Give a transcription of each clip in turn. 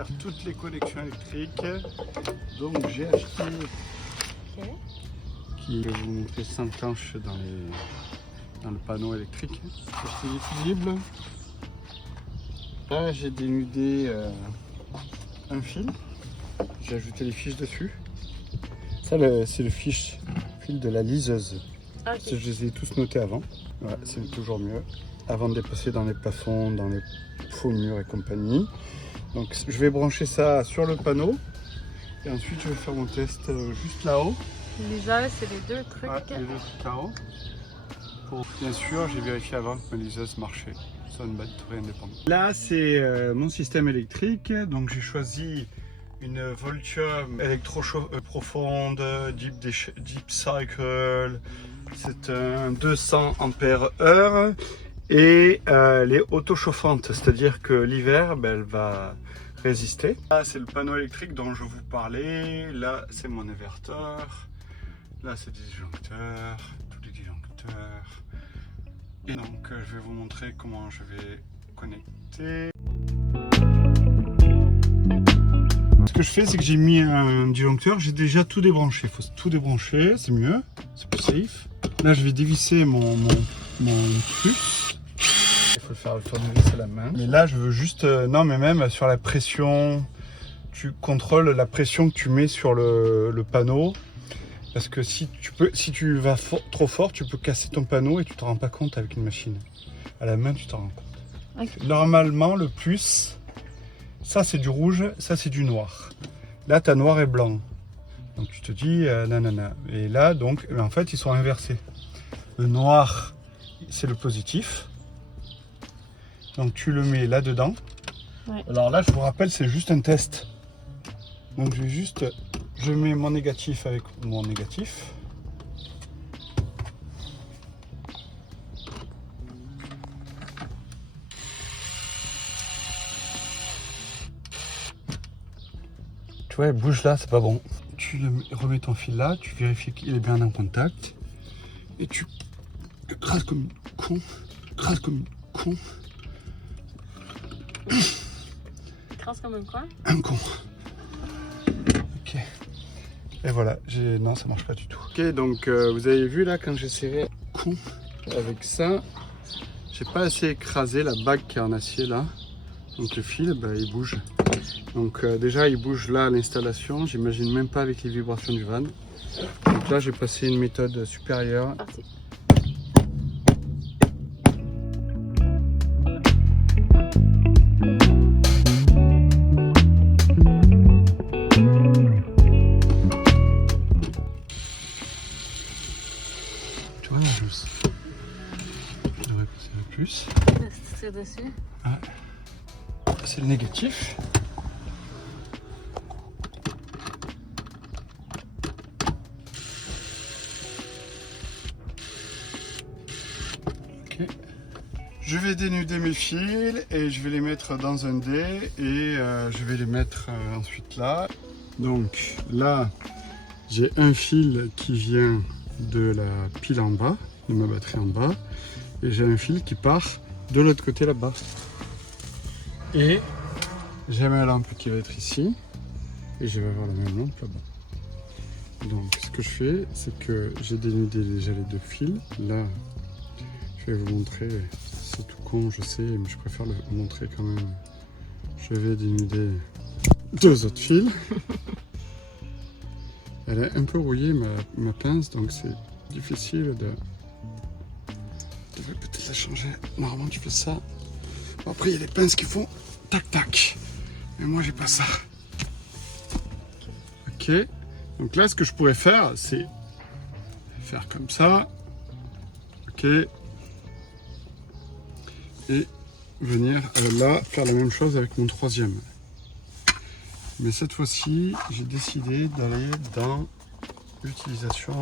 faire toutes les connexions électriques. Donc j'ai acheté qui, je vais vous montrer, s'enclenche dans le panneau électrique. C'est visible. Là j'ai dénudé un fil. J'ai ajouté les fiches dessus. Ça c'est le fil de la liseuse. Okay. Je les ai tous notés avant. Ouais, c'est toujours mieux. Avant de les passer dans les plafonds, dans les faux murs et compagnie. Donc je vais brancher ça sur le panneau. Et ensuite je vais faire mon test juste là-haut. Liseuse, c'est les deux trucs. Ouais, les deux trucs là-haut. Bien sûr, j'ai vérifié avant que ma liseuse marchait. Ça une batterie indépendante. Là c'est mon système électrique. Donc j'ai choisi une Voltium électro-profonde, deep cycle. C'est un 200 ampères-heure. Et elle est auto-chauffante, c'est-à-dire que l'hiver, elle va résister. Là, c'est le panneau électrique dont je vous parlais. Là, c'est mon inverteur. Là, c'est des disjoncteurs, tous les disjoncteurs. Et donc, je vais vous montrer comment je vais connecter. Ce que je fais, c'est que j'ai mis un disjoncteur. J'ai déjà tout débranché. Il faut tout débrancher, c'est mieux, c'est plus safe. Là, je vais dévisser mon truc. Il faut le faire tournevis à la main. Mais là, je veux juste... non, mais même sur la pression, tu contrôles la pression que tu mets sur le panneau. Parce que si tu vas trop fort, tu peux casser ton panneau et tu ne te rends pas compte avec une machine. À la main, tu t'en rends compte. Okay. Normalement, le plus, ça c'est du rouge, ça c'est du noir. Là, tu as noir et blanc. Donc tu te dis, nanana. Et là, donc, en fait, ils sont inversés. Le noir, c'est le positif. Donc tu le mets là-dedans. Ouais. Alors là, je vous rappelle, c'est juste un test. Donc je mets mon négatif avec mon négatif. Tu vois, il bouge là, c'est pas bon. Tu remets ton fil là, tu vérifies qu'il est bien en contact. Et tu écrases comme une con. Écrases comme une con. Crasse comme un quoi? Un con. Ok. Et voilà, non, ça marche pas du tout. Ok, donc vous avez vu là quand j'ai serré con avec ça, j'ai pas assez écrasé la bague qui est en acier là. Donc le fil, il bouge. Donc déjà il bouge là à l'installation. J'imagine même pas avec les vibrations du van. Donc là j'ai passé une méthode supérieure. Parti. C'est dessus. Ouais. C'est le négatif. Ok. Je vais dénuder mes fils et je vais les mettre dans un dé et je vais les mettre ensuite là. Donc là, j'ai un fil qui vient de la pile en bas, de ma batterie en bas, et j'ai un fil qui part de l'autre côté là-bas. Et j'ai ma lampe qui va être ici et je vais avoir la même lampe là-bas. Donc ce que je fais, c'est que j'ai dénudé déjà les deux fils. Là, je vais vous montrer, c'est tout con, je sais, mais je préfère le montrer quand même. Je vais dénuder deux autres fils. Elle est un peu rouillée ma pince, donc c'est difficile de... Je vais peut-être la changer. Normalement tu fais ça. Bon, après il y a des pinces qui font tac tac. Mais moi j'ai pas ça. Ok. Donc là ce que je pourrais faire c'est faire comme ça. Ok. Et venir là faire la même chose avec mon troisième. Mais cette fois-ci j'ai décidé d'aller dans l'utilisation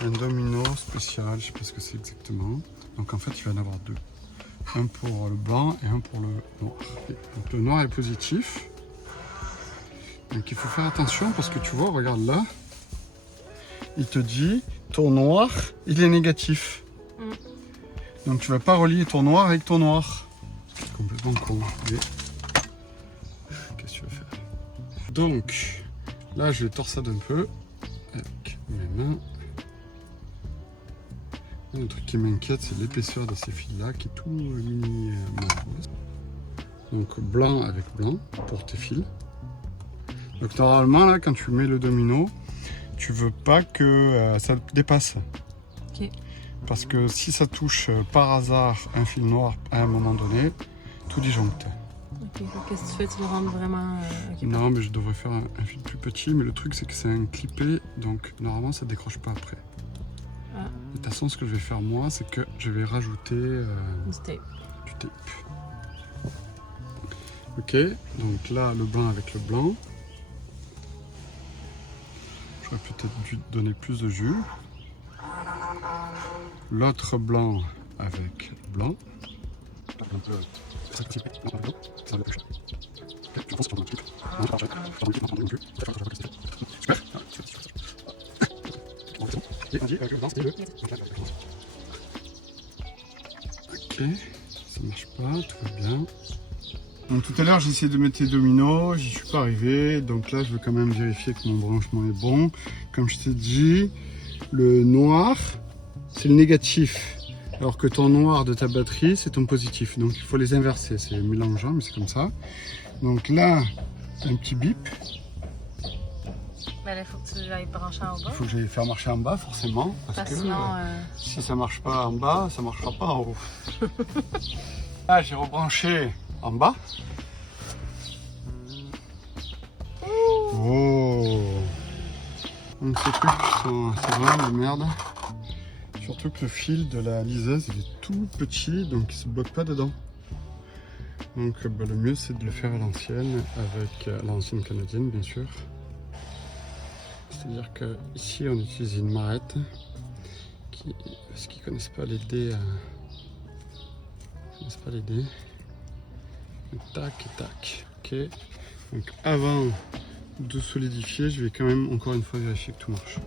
d'un domino spécial. Je sais pas ce que c'est exactement. Donc en fait il va y en avoir deux. Un pour le blanc et un pour le noir. Donc le noir est positif. Donc il faut faire attention parce que tu vois, regarde là. Il te dit ton noir, il est négatif. Donc tu vas pas relier ton noir avec ton noir. C'est complètement con. Mais... qu'est-ce que tu veux faire? Donc, là je torsade un peu avec mes mains. Le truc qui m'inquiète, c'est l'épaisseur de ces fils-là qui est tout mini marrose. Donc blanc avec blanc pour tes fils. Donc normalement là, quand tu mets le domino, tu veux pas que ça dépasse. Ok. Parce que si ça touche par hasard un fil noir à un moment donné, tout disjoncte. Ok, qu'est-ce que tu fais? Tu le rentres vraiment... ok, Non, mais je devrais faire un fil plus petit, mais le truc c'est que c'est un clippé, donc normalement ça décroche pas après. Ah. De toute façon, ce que je vais faire moi, c'est que je vais rajouter Du tape. du tape. Ok, donc là le blanc avec le blanc. J'aurais peut-être dû donner plus de jus. L'autre blanc avec blanc. Ok, ça marche pas, tout va bien. Donc tout à l'heure j'ai essayé de mettre les dominos, j'y suis pas arrivé, donc là je veux quand même vérifier que mon branchement est bon. Comme je t'ai dit, le noir c'est le négatif, alors que ton noir de ta batterie c'est ton positif, donc il faut les inverser, c'est mélangeant mais c'est comme ça. Donc là, un petit bip, Mais là, il faut que tu ailles brancher en bas. il faut que j'aille faire marcher en bas forcément, parce que Sinon, si ça marche pas en bas, ça marchera pas en haut. Là j'ai rebranché en bas. Oh! Donc ces trucs c'est vraiment de merde. Surtout que le fil de la liseuse il est tout petit, donc il se bloque pas dedans. Donc le mieux c'est de le faire à l'ancienne, avec l'ancienne canadienne bien sûr. C'est-à-dire que ici on utilise une marrette. Ceux qui connaissent pas les dés, tac et tac. Ok. Donc avant de solidifier, je vais quand même encore une fois vérifier que tout marche.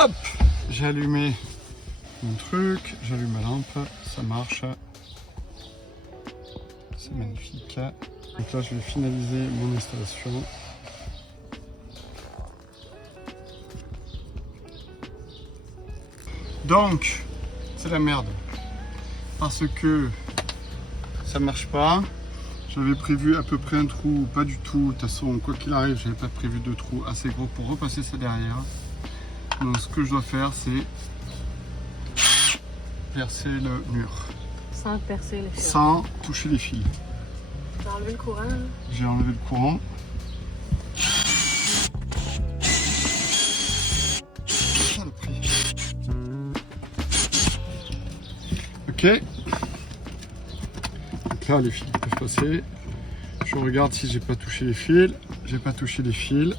Hop, j'ai allumé mon truc, j'allume ma lampe, ça marche. C'est magnifique. Donc là, je vais finaliser mon installation. Donc, c'est la merde. Parce que ça marche pas. J'avais prévu à peu près un trou, pas du tout. De toute façon, quoi qu'il arrive, j'avais pas prévu de trou assez gros pour repasser ça derrière. Donc ce que je dois faire, c'est percer le mur. sans percer les fils. Sans toucher les fils. Tu as enlevé le courant, là? J'ai enlevé le courant. Ok. Donc là, les fils peuvent passer. Je regarde si j'ai pas touché les fils. J'ai pas touché les fils.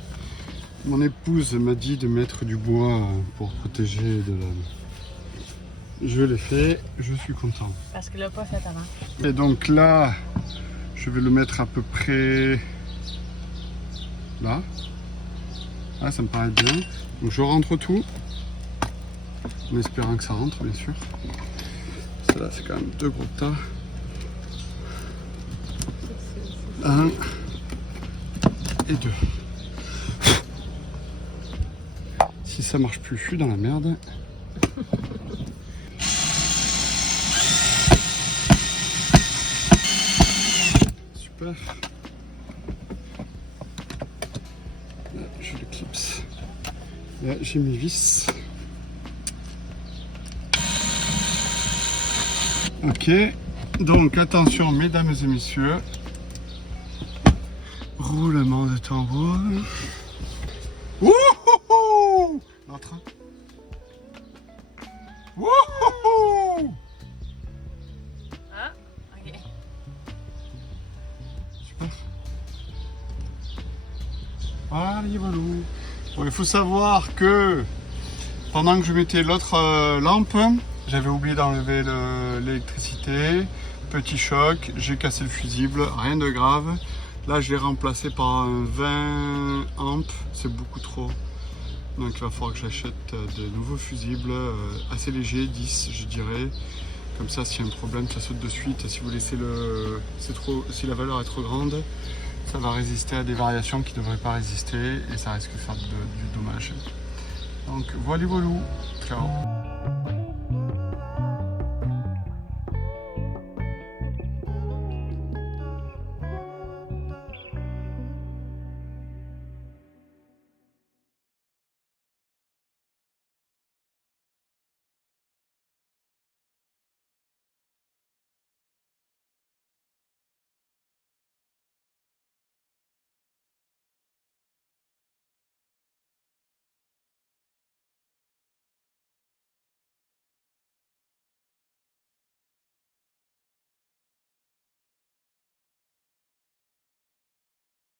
Mon épouse m'a dit de mettre du bois pour protéger de la... Je l'ai fait, je suis content. Parce que là, pas fait avant. Et donc là, je vais le mettre à peu près là. Là, ça me paraît bien. Donc je rentre tout, en espérant que ça rentre, bien sûr. Celle-là, c'est quand même deux gros tas. Un et deux. Si ça marche plus, je suis dans la merde. Super. Là, je le clipse. Là, j'ai mes vis. Ok. Donc, attention, mesdames et messieurs. Roulement de tambour. Wouhouhou! L'autre. Wouhouhou! Ah, ok. Super. Allez, voilà. Bon, il faut savoir que pendant que je mettais l'autre lampe, j'avais oublié d'enlever l'électricité. Petit choc, j'ai cassé le fusible, rien de grave. Là, je l'ai remplacé par un 20 amps, c'est beaucoup trop. Donc il va falloir que j'achète de nouveaux fusibles assez légers, 10 je dirais. Comme ça, s'il y a un problème, ça saute de suite. Si vous laissez si la valeur est trop grande, ça va résister à des variations qui ne devraient pas résister et ça risque de faire du dommage. Donc voilà, ciao.